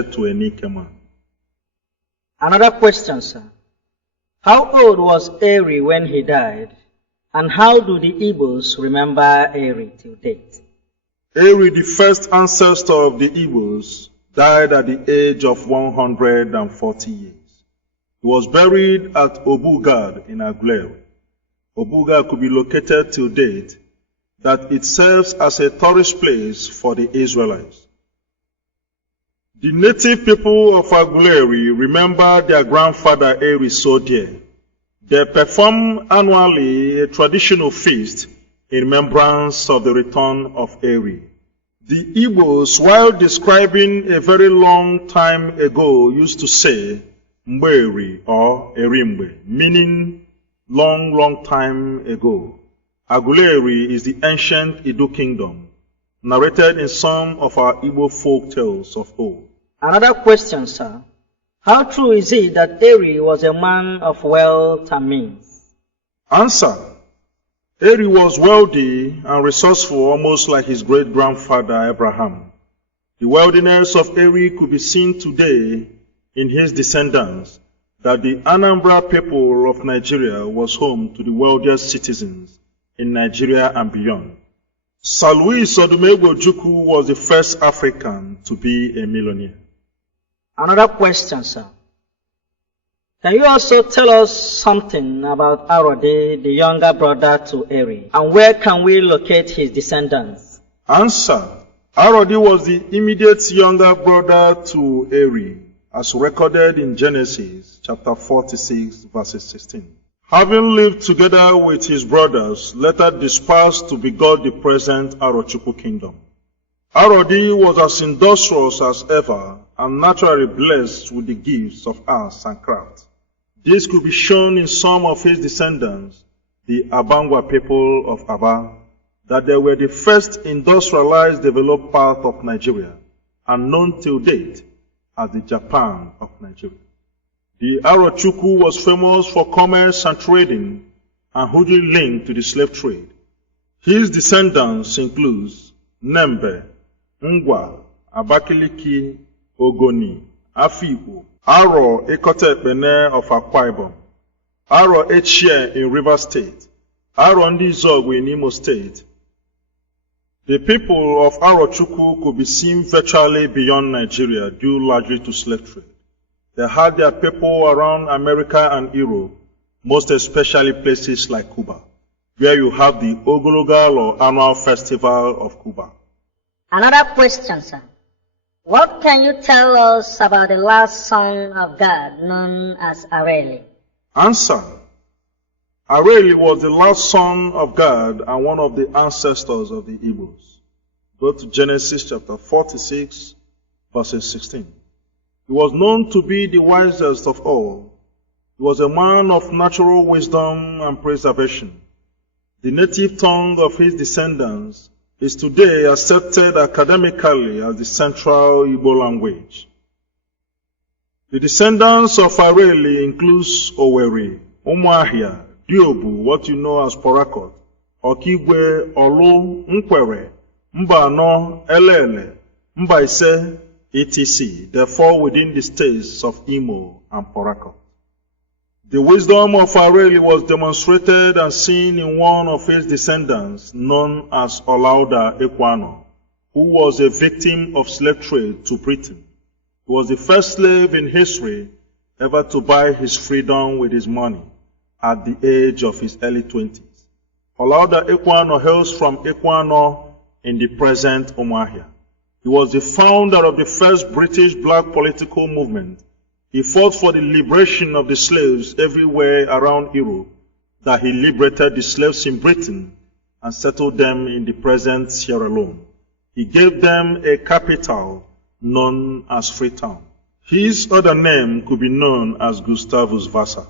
related to a Nikema. Another question, sir. How old was Eri when he died? And how do the Igbos remember Eri till date? Eri, the first ancestor of the Igbos, died at the age of 140 years. He was buried at Obugad in Aguleri. Obugad could be located till date, that it serves as a tourist place for the Israelites. The native people of Aguleri remember their grandfather Eri so dear. They perform annually a traditional feast in remembrance of the return of Eri. The Igbos, while describing a very long time ago, used to say Mberi or Erimbe, meaning long time ago. Aguleri is the ancient Edo kingdom, narrated in some of our Igbo folk tales of old. Another question, sir. How true is it that Eri was a man of wealth and means? Answer. Eri was wealthy and resourceful, almost like his great-grandfather Abraham. The wealthiness of Eri could be seen today in his descendants, that the Anambra people of Nigeria was home to the wealthiest citizens in Nigeria and beyond. Sir Louis Odumegwu Ojukwu was the first African to be a millionaire. Another question, sir. Can you also tell us something about Arodi, the younger brother to Eri, and where can we locate his descendants? Answer. Arodi was the immediate younger brother to Eri, as recorded in Genesis chapter 46, verses 16. Having lived together with his brothers, later dispersed to begot the present Arochukwu kingdom. Arodi was as industrious as ever and naturally blessed with the gifts of arts and craft. This could be shown in some of his descendants, the Abangwa people of Aba, that they were the first industrialized developed part of Nigeria and known till date as the Japan of Nigeria. The Arochukwu was famous for commerce and trading and hugely linked to the slave trade. His descendants include Nembe, Ngwa, Abakiliki, Ogoni, Afikpo, Aro Ekotepene of Akwa Ibom, Aro Echie in River State, Aro Ndizogwe in Imo State. The people of Arochukwu could be seen virtually beyond Nigeria due largely to slave trade. They had their people around America and Europe, most especially places like Cuba, where you have the Ogologal or annual festival of Cuba. Another question, sir. What can you tell us about the last son of God known as Areli? Answer. Areli was the last son of God and one of the ancestors of the Igbos. Go to Genesis chapter 46, verses 16. He was known to be the wisest of all. He was a man of natural wisdom and preservation. The native tongue of his descendants is today accepted academically as the central Igbo language. The descendants of Areli includes Oweri, Umuahia, Diobu, what you know as Porakot, Okigwe, Olu, Nkwere, Mbano, Elele, Mbaise, etc. Therefore within the states of Imo and Porakot. The wisdom of Areli was demonstrated and seen in one of his descendants known as Olauda Ekwano, who was a victim of slave trade to Britain. He was the first slave in history ever to buy his freedom with his money at the age of his early 20s. Olauda Ekwano hails from Ekwano in the present Umuahia. He was the founder of the first British black political movement. He fought for the liberation of the slaves everywhere around Europe, that he liberated the slaves in Britain and settled them in the present Sierra Leone. He gave them a capital known as Freetown. His other name could be known as Gustavus Vassa.